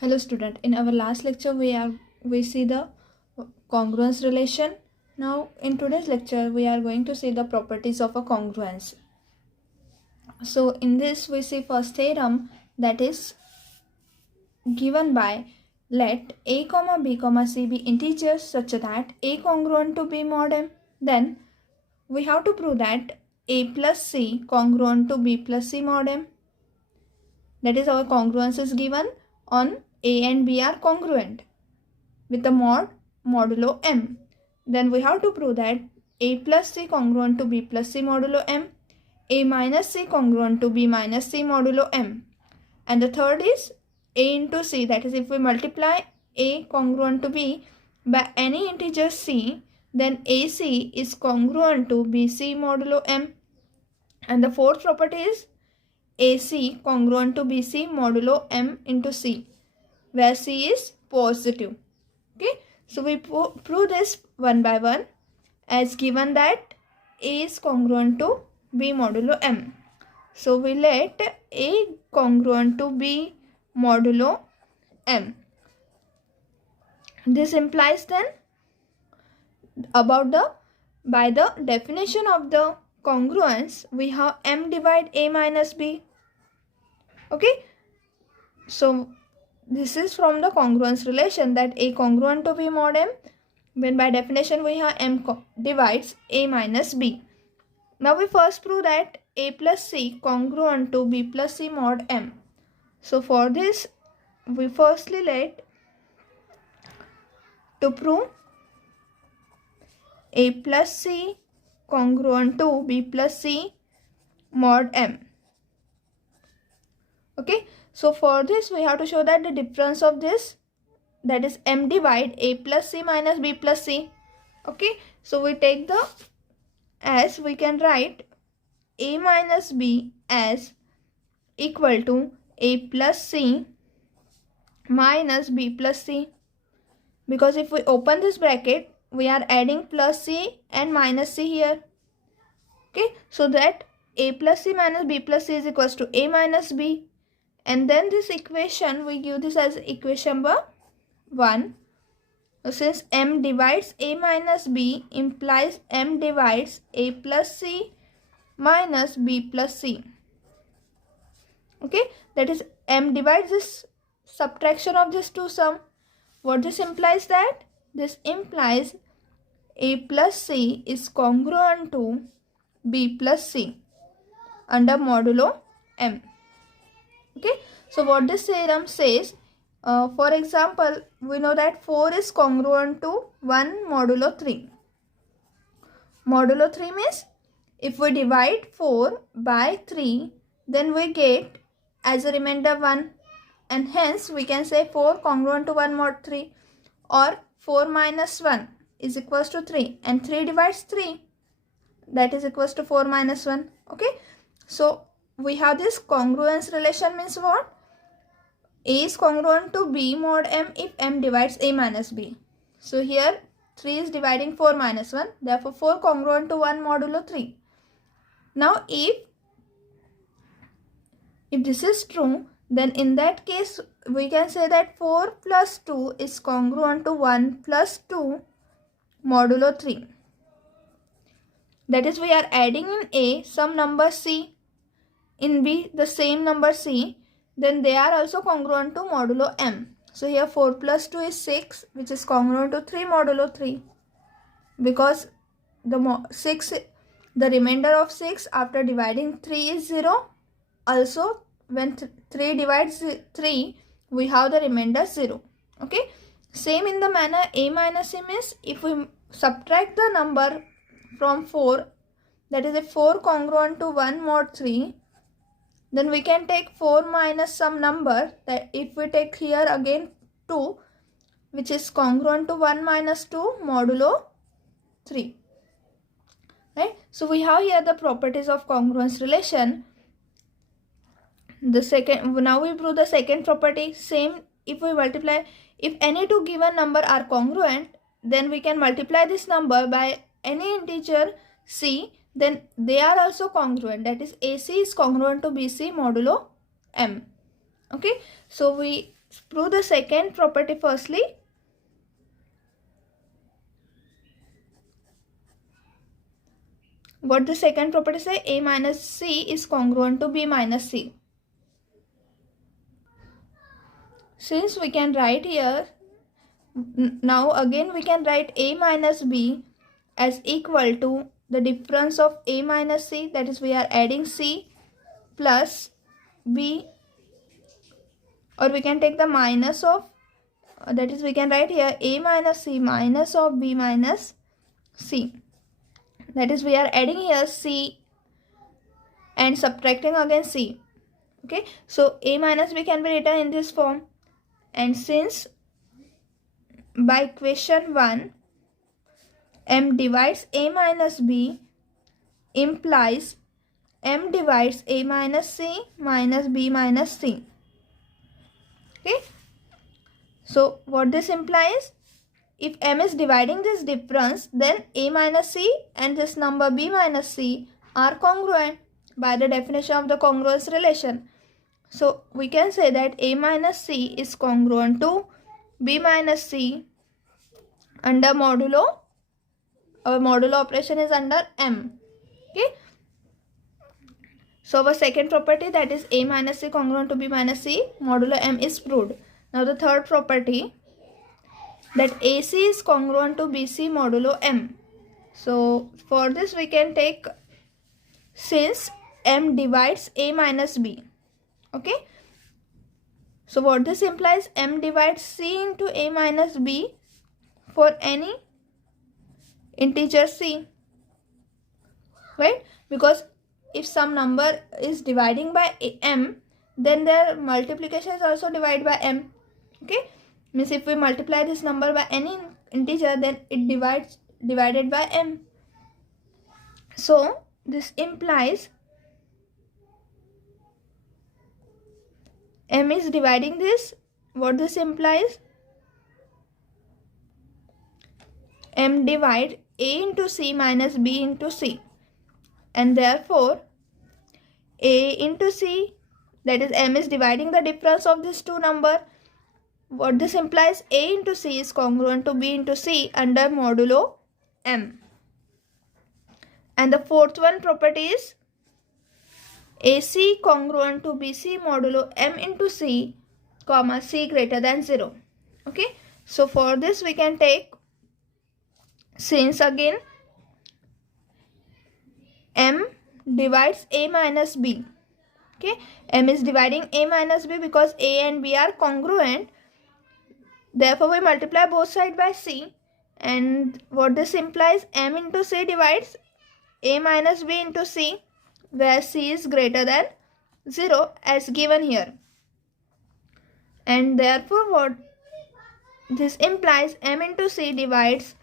Hello student, in our last lecture we see the congruence relation. Now in today's lecture we are going to see the properties of a congruence. So in this we see first theorem, that is given by let a comma b comma c be integers such that a congruent to b mod m. Then we have to prove that a plus c congruent to b plus c mod m. That is, our congruence is given on a and b are congruent with the modulo m. Then we have to prove that a plus c congruent to b plus c modulo m, a minus c congruent to b minus c modulo m. And the third is a into c, that is, if we multiply a congruent to b by any integer c, then ac is congruent to bc modulo m. And the fourth property is ac congruent to bc modulo m into c, where c is positive. Okay, so we prove this one by one, as given that a is congruent to b modulo m. So we let a congruent to b modulo m. This implies then by the definition of the congruence, we have m divide a minus b. Okay, so this is from the congruence relation, that a congruent to b mod m, when by definition we have m divides a minus b. Now we first prove that a plus c congruent to b plus c mod m. So for this we firstly let to prove a plus c congruent to b plus c mod m. Okay, so for this we have to show that the difference of this, that is m divide a plus c minus b plus c. Okay, so we take the, as we can write a minus b as equal to a plus c minus b plus c, because if we open this bracket we are adding plus c and minus c here. Okay, so that a plus c minus b plus c is equals to a minus b, and then this equation we give this as equation number 1. So since m divides a minus b implies m divides a plus c minus b plus c. Okay, that is m divides this subtraction of these two sum. What this implies? That this implies a plus c is congruent to b plus c under modulo m. Okay, so what this theorem says, for example, we know that 4 is congruent to 1 modulo 3. Modulo 3 means if we divide 4 by 3, then we get as a remainder 1, and hence we can say 4 congruent to 1 mod 3, or 4 minus 1 is equals to 3, and 3 divides 3, that is equals to 4 minus 1. Okay, so we have this congruence relation, means what? A is congruent to b mod m if m divides a minus b. So here 3 is dividing 4 minus 1, therefore 4 congruent to 1 modulo 3. Now if this is true, then in that case we can say that 4 plus 2 is congruent to 1 plus 2 modulo 3. That is, we are adding in a some number c, in b the same number c, then they are also congruent to modulo m. So here 4 plus 2 is 6, which is congruent to 3 modulo 3, because the remainder of 6 after dividing 3 is 0. Also when 3 divides 3, we have the remainder 0. Okay, same in the manner a minus c means if we subtract the number from 4, that is a 4 congruent to 1 mod 3, then we can take 4 minus some number, that if we take here again 2, which is congruent to 1 minus 2 modulo 3. Right, so we have here the properties of congruence relation. Now we prove the second property. Same, if we multiply, if any two given number are congruent, then we can multiply this number by any integer c, then they are also congruent, that is AC is congruent to BC modulo M. Okay, so we prove the second property firstly. What the second property say? A minus C is congruent to B minus C. Since we can write here, now again we can write A minus B as equal to the difference of A minus C, that is we are adding C plus B, or we can take the minus of, that is we can write here A minus C minus of B minus C, that is we are adding here C and subtracting again C. Okay, so A minus B can be written in this form, and since by equation 1 M divides A minus B implies M divides A minus C minus B minus C. Okay, so what this implies, if M is dividing this difference, then A minus C and this number B minus C are congruent by the definition of the congruence relation. So we can say that A minus C is congruent to B minus C under modulo. Our modulo operation is under M. Okay, so our second property, that is A minus C congruent to B minus C modulo M, is proved. Now the third property, that AC is congruent to BC modulo M. So for this we can take, since M divides A minus B. Okay, so what this implies, M divides C into A minus B for any integer C, right? Because if some number is dividing by M, then their multiplication is also divided by M. Okay, means if we multiply this number by any integer, then it divided by M. So this implies M is dividing this. What this implies, M divide A into C minus B into C, and therefore A into C, that is M is dividing the difference of these two numbers. What this implies, A into C is congruent to B into C under modulo M. And the fourth one property is AC congruent to BC modulo M into C, comma C greater than 0. Okay, so for this we can take, since again M divides A minus B. Okay, M is dividing A minus B because A and B are congruent. Therefore we multiply both sides by C, and what this implies, M into C divides A minus B into C, where C is greater than 0 as given here. And therefore what this implies, M into C divides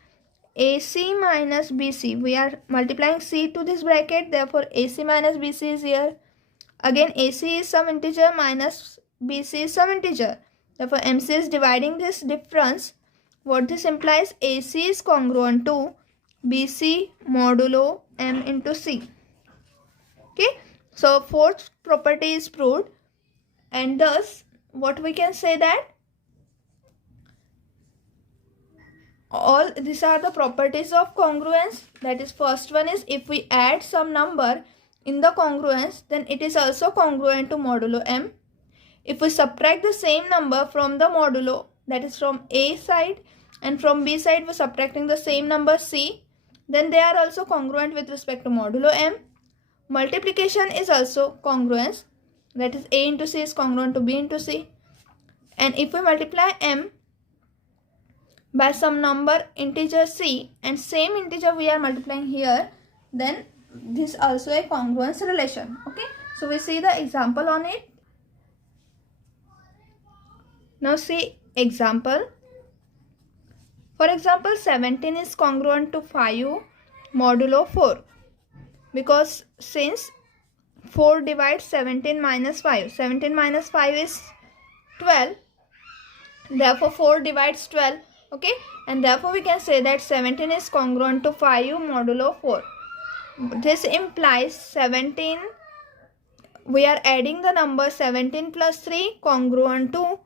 AC minus BC. We are multiplying C to this bracket, therefore AC minus BC is here. Again AC is some integer minus BC is some integer. Therefore MC is dividing this difference. What this implies, AC is congruent to BC modulo M into C. Okay, so fourth property is proved, and thus what we can say, that all these are the properties of congruence. That is, first one is, if we add some number in the congruence, then it is also congruent to modulo M. If we subtract the same number from the modulo, that is from A side, and from B side we are subtracting the same number C, then they are also congruent with respect to modulo M. Multiplication is also congruence, that is A into C is congruent to B into C. And if we multiply M by some number integer C, and same integer we are multiplying here, then this also a congruence relation. Okay, so we see the example on it. Now see example. For example, 17 is congruent to 5 modulo 4, because since 4 divides 17 minus 5, 17 minus 5 is 12, therefore 4 divides 12. Okay, and therefore we can say that 17 is congruent to 5 modulo 4. This implies 17, we are adding the number 17 plus 3 congruent to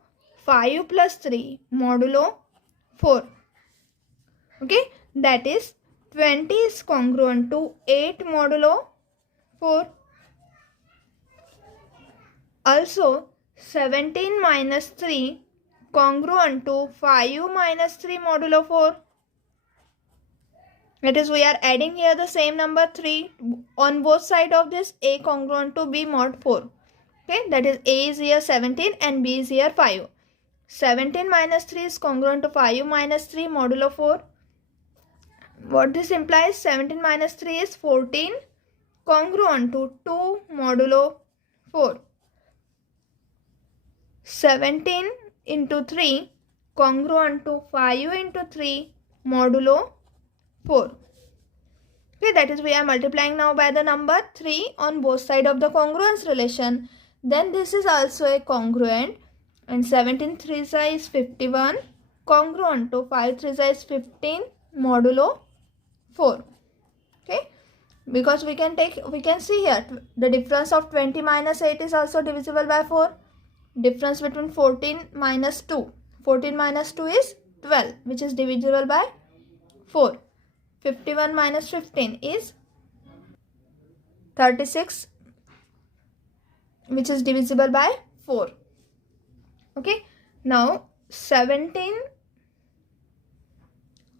5 plus 3 modulo 4. Okay, that is 20 is congruent to 8 modulo 4. Also 17 minus 3 congruent to 5 minus 3 modulo 4. That is, we are adding here the same number 3 on both sides of this, a congruent to b mod 4. Okay, that is a is here 17 and b is here 5. 17 minus 3 is congruent to 5 minus 3 modulo 4. What this implies, 17 minus 3 is 14 congruent to 2 modulo 4. 17 into 3 congruent to 5 into 3 modulo 4. Okay, that is, we are multiplying now by the number 3 on both sides of the congruence relation. Then this is also a congruent, and 17 3 is 51 congruent to 5 3 is 15 modulo 4. Okay, because we can see here the difference of 20 minus 8 is also divisible by 4. Difference between 14 minus 2. 14 minus 2 is 12, which is divisible by 4. 51 minus 15 is 36, which is divisible by 4. Okay, now 17,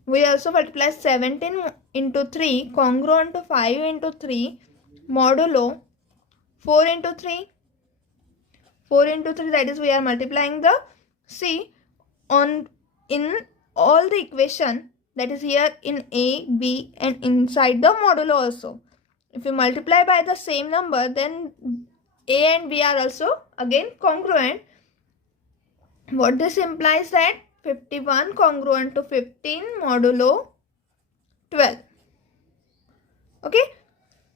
we also multiply 17 into 3 congruent to 5 into 3 modulo 4 into 3. 4 into 3, that is, we are multiplying the C on in all the equation, that is here in A, B and inside the modulo also. If you multiply by the same number, then A and B are also again congruent. What this implies, that 51 congruent to 15 modulo 12. Okay,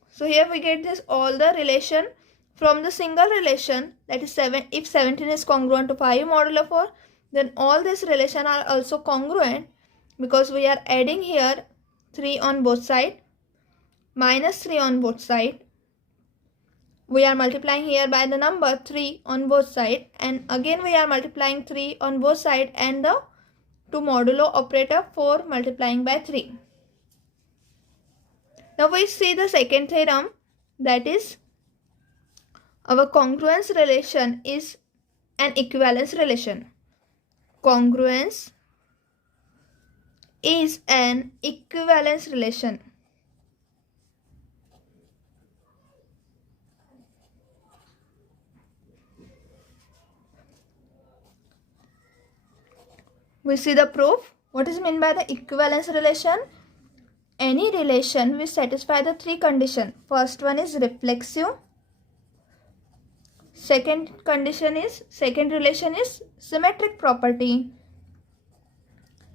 so here we get this all the relation from the single relation, that is 7. If 17 is congruent to 5 modulo 4, then all these relation are also congruent, because we are adding here 3 on both sides, minus 3 on both sides. We are multiplying here by the number 3 on both sides, and again we are multiplying 3 on both sides and the to modulo operator 4 multiplying by 3. Now we see the second theorem, that is, our congruence relation is an equivalence relation. Congruence is an equivalence relation. We see the proof. What is meant by the equivalence relation? Any relation which satisfy the three conditions. First one is reflexive. Second relation is symmetric property.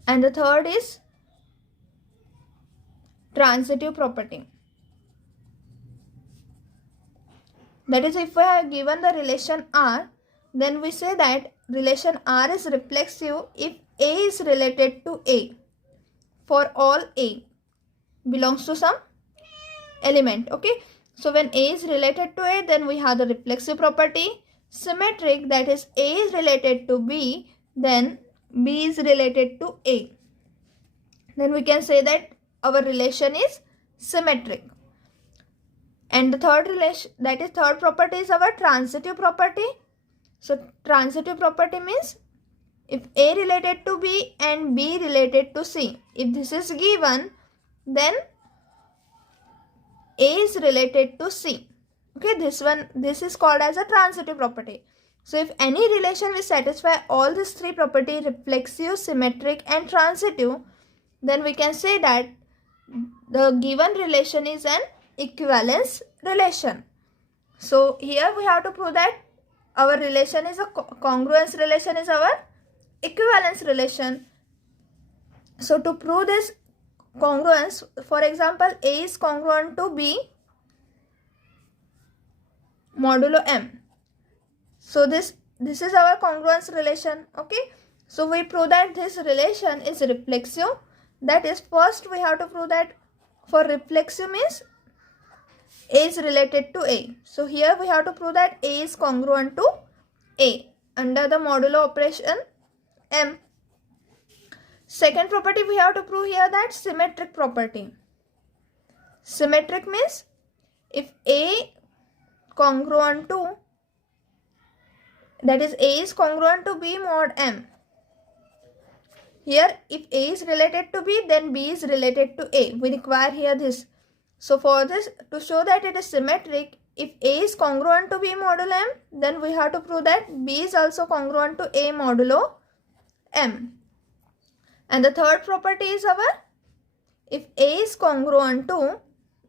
And the third is transitive property. That is, if we have given the relation R, then we say that relation R is reflexive if A is related to A. For all A belongs to some element. Okay, so when A is related to A, then we have the reflexive property. Symmetric, that is, A is related to B, then B is related to A. Then we can say that our relation is symmetric. And the third relation, that is third property, is our transitive property. So transitive property means if A related to B and B related to C, if this is given, then A is related to C. Okay, this is called as a transitive property. So if any relation will satisfy all these three properties, reflexive, symmetric and transitive, then we can say that the given relation is an equivalence relation. So here we have to prove that our relation is a congruence relation is our equivalence relation. So to prove this congruence, for example, A is congruent to B modulo M. So this is our congruence relation. Okay, so we prove that this relation is reflexive. That is, first we have to prove that for reflexive means A is related to A. So here we have to prove that A is congruent to A. under the modulo operation M. Second property we have to prove here, that symmetric property. Symmetric means if A congruent to, that is A is congruent to B mod M. Here if A is related to B, then B is related to A. We require here this. So for this, to show that it is symmetric, if A is congruent to B modulo M, then we have to prove that B is also congruent to A modulo M. And the third property is our, if A is congruent to,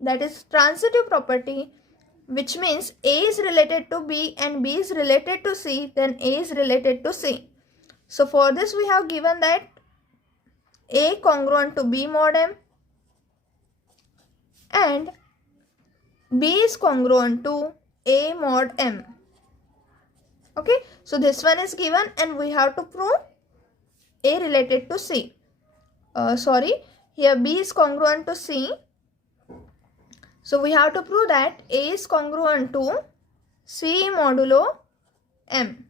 that is transitive property, which means A is related to B and B is related to C, then A is related to C. So for this we have given that A congruent to B mod M and B is congruent to A mod M. Okay, so this one is given and we have to prove A related to C. Here B is congruent to C. So we have to prove that A is congruent to C modulo M.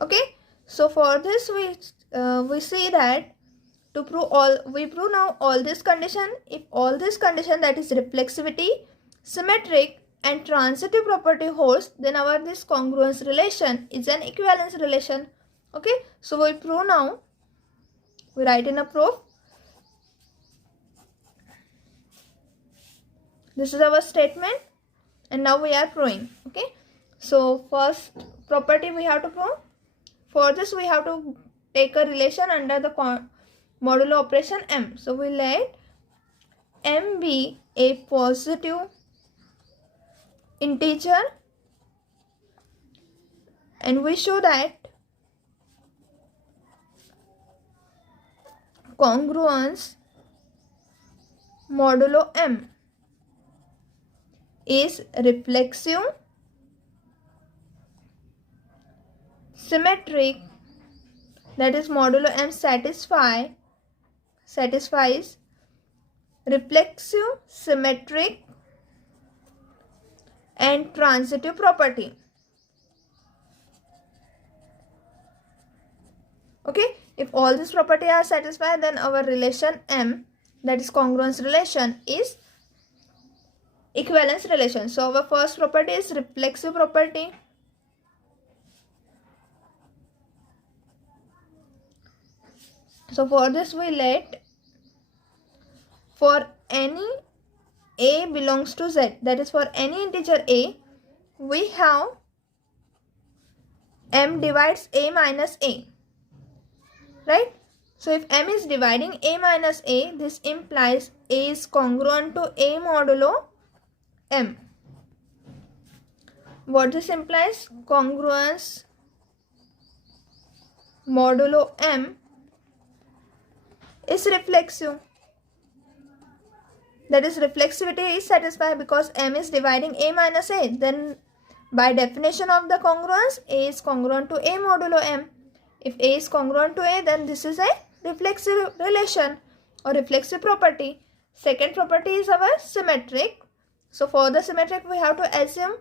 Okay, so for this we see that to prove we prove now all this condition. If all this condition, that is reflexivity, symmetric and transitive property holds, then our this congruence relation is an equivalence relation. Okay, so we prove now. We write in a proof. This is our statement and now we are proving. Okay, so first property we have to prove. For this we have to take a relation under the modulo operation M. So we let M be a positive integer and we show that congruence modulo M is reflexive, symmetric, that is modulo M satisfies reflexive, symmetric and transitive property. Okay, if all these properties are satisfied, then our relation M, that is congruence relation, is equivalence relation. So our first property is reflexive property. So for this we let, for any A belongs to Z, that is for any integer A, we have M divides A minus A, right? So if M is dividing A minus A, this implies A is congruent to A modulo M. What this implies? Congruence modulo M is reflexive. That is, reflexivity is satisfied because M is dividing A minus A. Then by definition of the congruence, A is congruent to A modulo M. If A is congruent to A, then this is a reflexive relation or reflexive property. Second property is our symmetric. So for the symmetric, we have to assume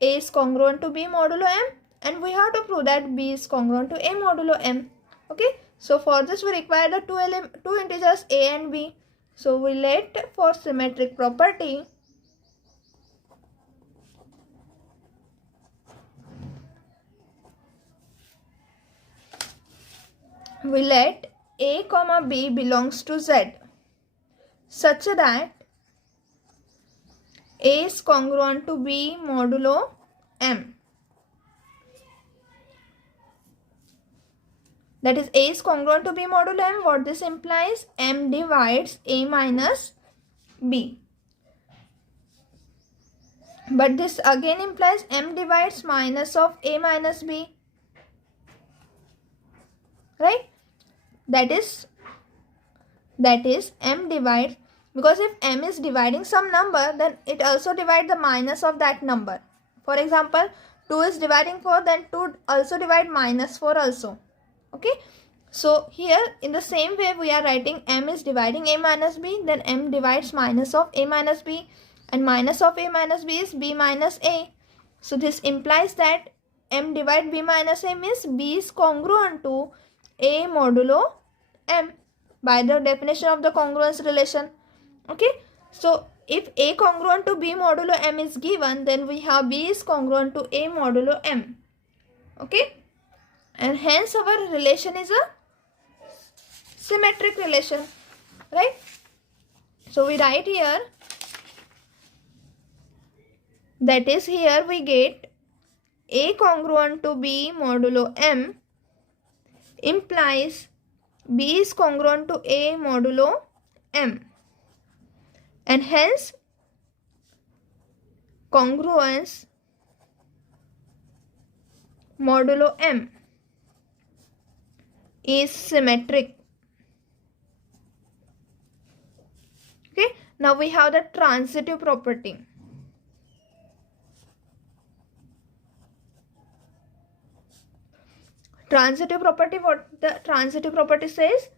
A is congruent to B modulo M and we have to prove that B is congruent to A modulo M. Okay, so for this we require the two integers A and B. So we let, for symmetric property, we let A comma B belongs to Z such that A is congruent to B modulo M. That is, A is congruent to B modulo M. What this implies? M divides A minus B. But this again implies M divides minus of A minus B. Right? That is M divides, because if M is dividing some number, then it also divides the minus of that number. For example, 2 is dividing 4, then 2 also divide minus 4 also. Okay, so here in the same way we are writing M is dividing A minus B, then M divides minus of A minus B, and minus of A minus B is B minus A. So this implies that m divide b minus a means b is congruent to a modulo m by the definition of the congruence relation. Okay, so if a congruent to b modulo m is given, then we have b is congruent to a modulo m. Okay, and hence our relation is a symmetric relation, right? So we write here, that is, here we get a congruent to b modulo m implies b is congruent to a modulo m, and hence congruence modulo m is symmetric. Okay, now we have the transitive property. Transitive property, what the transitive property says,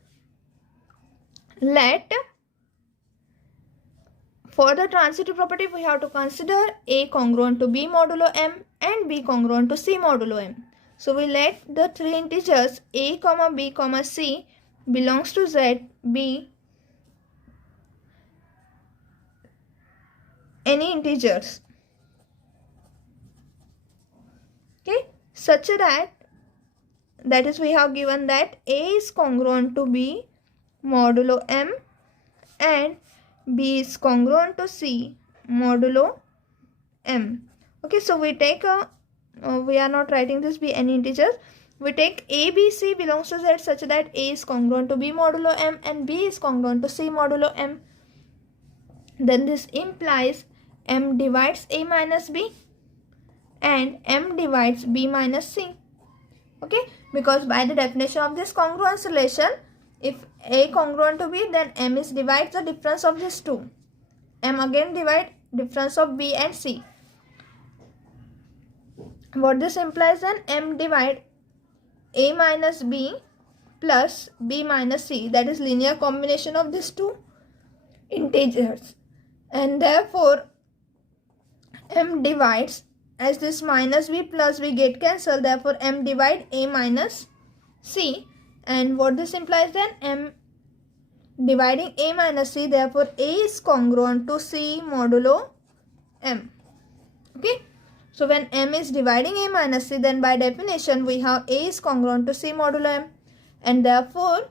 for the transitive property we have to consider a congruent to b modulo m and b congruent to c modulo m. So we let the three integers a comma b comma c belongs to z be any integers, okay, such that is, we have given that a is congruent to b modulo m and b is congruent to c modulo m. Okay, so we take we are not writing this be any integers. We take a, b, c belongs to z such that a is congruent to b modulo m and b is congruent to c modulo m. Then this implies m divides a minus b and m divides b minus c. Okay, because by the definition of this congruence relation, if a congruent to b, then m is divides the difference of these two. M again divide difference of b and c. What this implies, then m divide a minus b plus b minus c, that is linear combination of these two integers, and therefore m divides, as this minus b plus b get cancelled, therefore m divide a minus c. And what this implies, then m dividing a minus c, therefore a is congruent to c modulo m. Okay, so when m is dividing a minus c, then by definition we have a is congruent to c modulo m, and therefore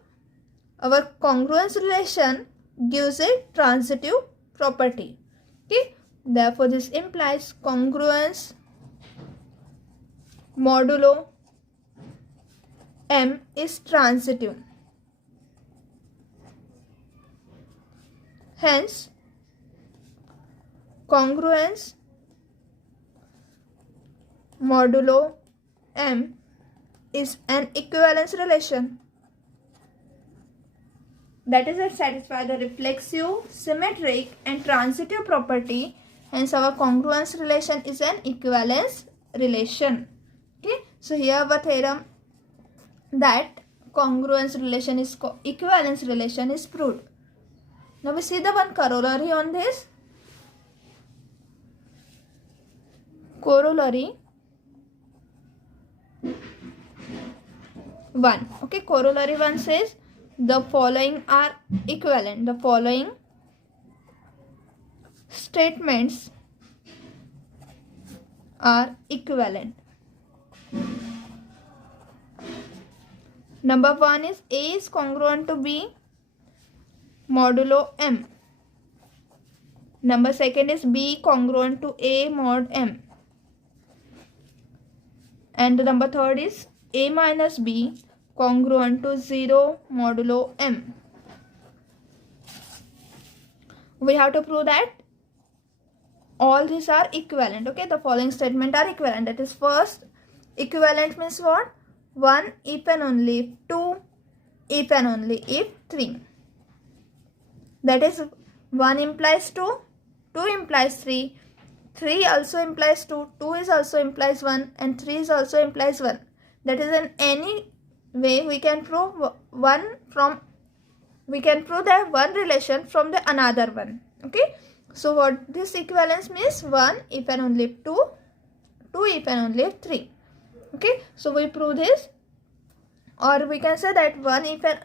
our congruence relation gives a transitive property. Okay, therefore this implies congruence modulo m is transitive. Hence congruence modulo m is an equivalence relation. That is, it satisfies the reflexive, symmetric and transitive property. Hence our congruence relation is an equivalence relation. Okay, so here our theorem that congruence relation is equivalence relation is proved. Now we see the one corollary on this. Corollary 1. Okay, corollary 1 says the following are equivalent. The following statements are equivalent. Number 1 is a is congruent to b modulo m. Number 2 is b congruent to a mod m. And the number 3 is a minus b congruent to 0 modulo m. We have to prove that all these are equivalent. Okay, the following statement are equivalent. That is, first, equivalent means what? 1 if and only if, 2 if and only if, 3. That is, 1 implies 2, 2 implies 3, 3 also implies 2, 2 is also implies 1, and 3 is also implies 1. That is, in any way we can prove that one relation from the another one. Okay, so what this equivalence means? 1 if and only if 2, 2 if and only if 3. Okay, so we prove this, or we can say that 1 if and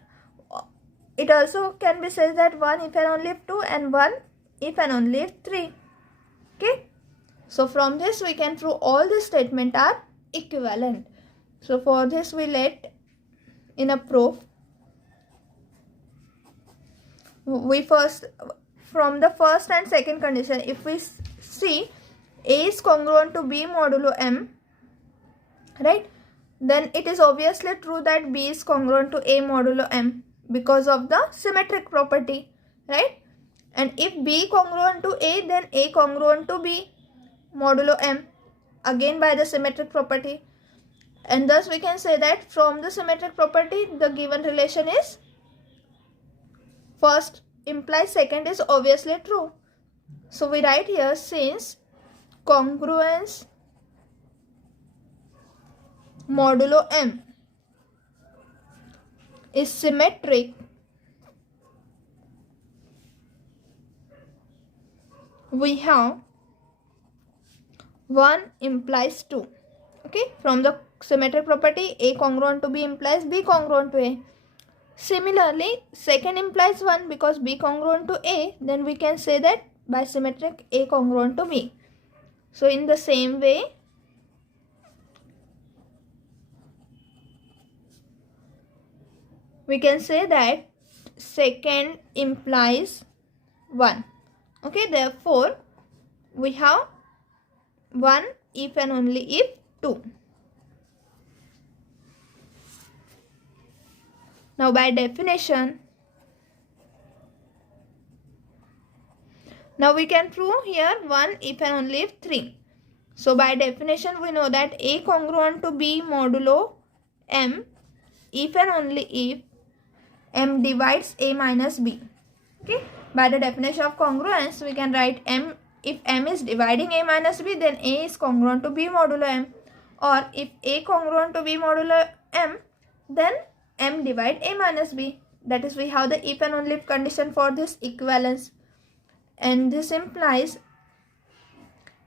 it also can be said that 1 if and only if 2 and 1 if and only if 3. Okay, so from this we can prove all the statements are equivalent. So for this we let in a proof, we first from the first and second condition, if we see A is congruent to B modulo M, right, then it is obviously true that B is congruent to A modulo M because of the symmetric property, right? And if B congruent to A, then A congruent to B modulo M, again by the symmetric property. And thus we can say that from the symmetric property the given relation is first implies second is obviously true. So we write here, since congruence modulo M is symmetric, we have 1 implies 2. Okay, from the symmetric property A congruent to B implies B congruent to A. Similarly, second implies 1 because B congruent to A, then we can say that by symmetric A congruent to B. So in the same way, we can say that second implies 1. Okay, therefore we have 1 if and only if 2. Now by definition, now we can prove here 1 if and only if 3. So by definition we know that A congruent to B modulo M if and only if M divides A minus B. Okay, by the definition of congruence we can write M, if M is dividing A minus B, then A is congruent to B modulo M, or if A congruent to B modulo M, then M divide A minus B. That is, we have the if and only if condition for this equivalence, and this implies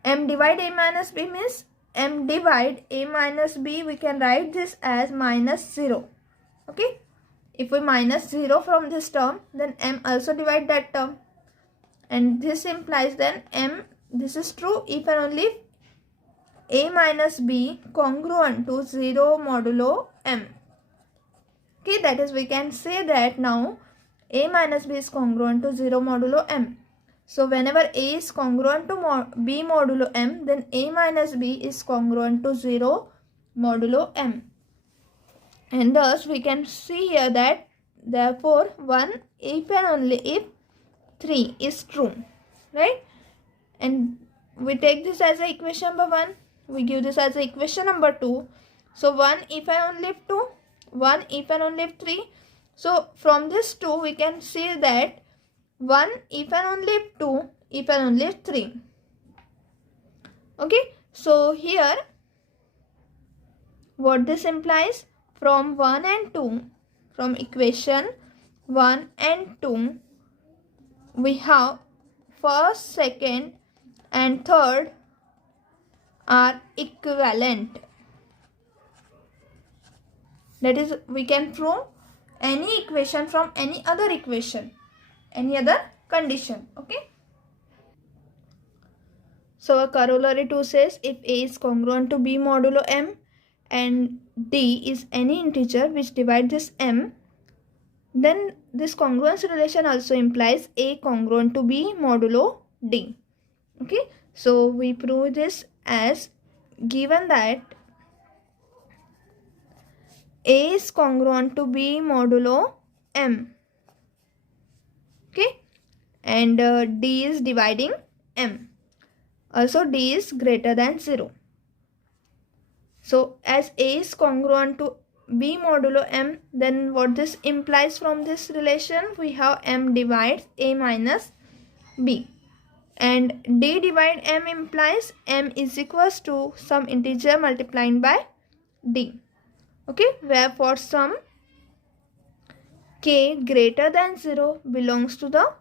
M divide A minus B means M divide A minus B, we can write this as minus 0. Okay, if we minus 0 from this term, then M also divide that term, and this implies then M, this is true if and only if A minus B congruent to 0 modulo M. Okay, that is, we can say that now A minus B is congruent to 0 modulo M. So whenever A is congruent to B modulo M, then A minus B is congruent to 0 modulo M. And thus we can see here that therefore 1 if and only if 3 is true, right? And we take this as a equation number 1, we give this as a equation number 2. So 1 if and only if 2, 1 if and only if 3. So from this 2 we can see that 1 if and only if 2, if and only if 3. Okay, so here what this implies, from 1 and 2, from equation 1 and 2, we have first, second and third are equivalent. That is, we can prove any equation from any other equation, any other condition. Okay, so a corollary 2 says, if A is congruent to B modulo M and D is any integer which divides this M, then this congruence relation also implies A congruent to B modulo D. Okay, so we prove this as, given that A is congruent to B modulo M, okay, and D is dividing M, also D is greater than 0. So as A is congruent to B modulo M, then what this implies from this relation, we have M divides A minus B, and D divide M implies M is equals to some integer multiplying by D. Okay, where for some K greater than 0 belongs to the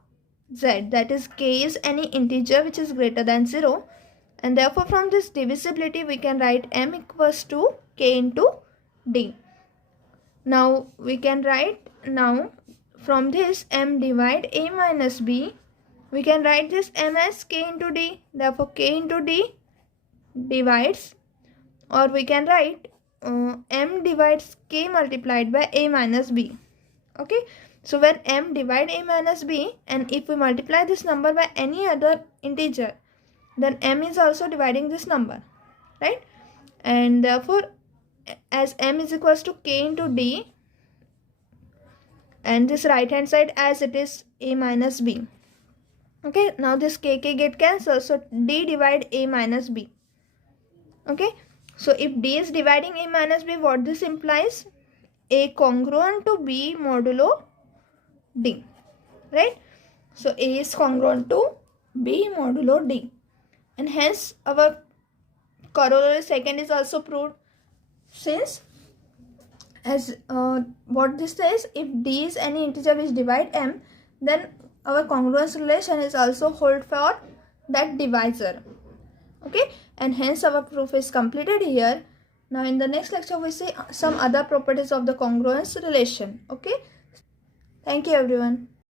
Z, that is, K is any integer which is greater than 0, and therefore from this divisibility we can write M equals to K k into d. Now we can write, now from this m divide a minus b, we can write this m as k into d. Therefore k into d divides, or we can write m divides k multiplied by a minus b. Okay, so when m divide a minus b, and if we multiply this number by any other integer, then m is also dividing this number, right? And therefore as m is equals to k into d, and this right hand side as it is a minus b. Okay, now this k get cancelled, so d divide a minus b. Okay, so if d is dividing a minus b, what this implies? A congruent to b modulo d, right? So a is congruent to b modulo d, and hence our corollary second is also proved, since as what this says, if d is any integer which divide m, then our congruence relation is also hold for that divisor. Okay, and hence our proof is completed here. Now in the next lecture we see some other properties of the congruence relation. Okay, thank you everyone.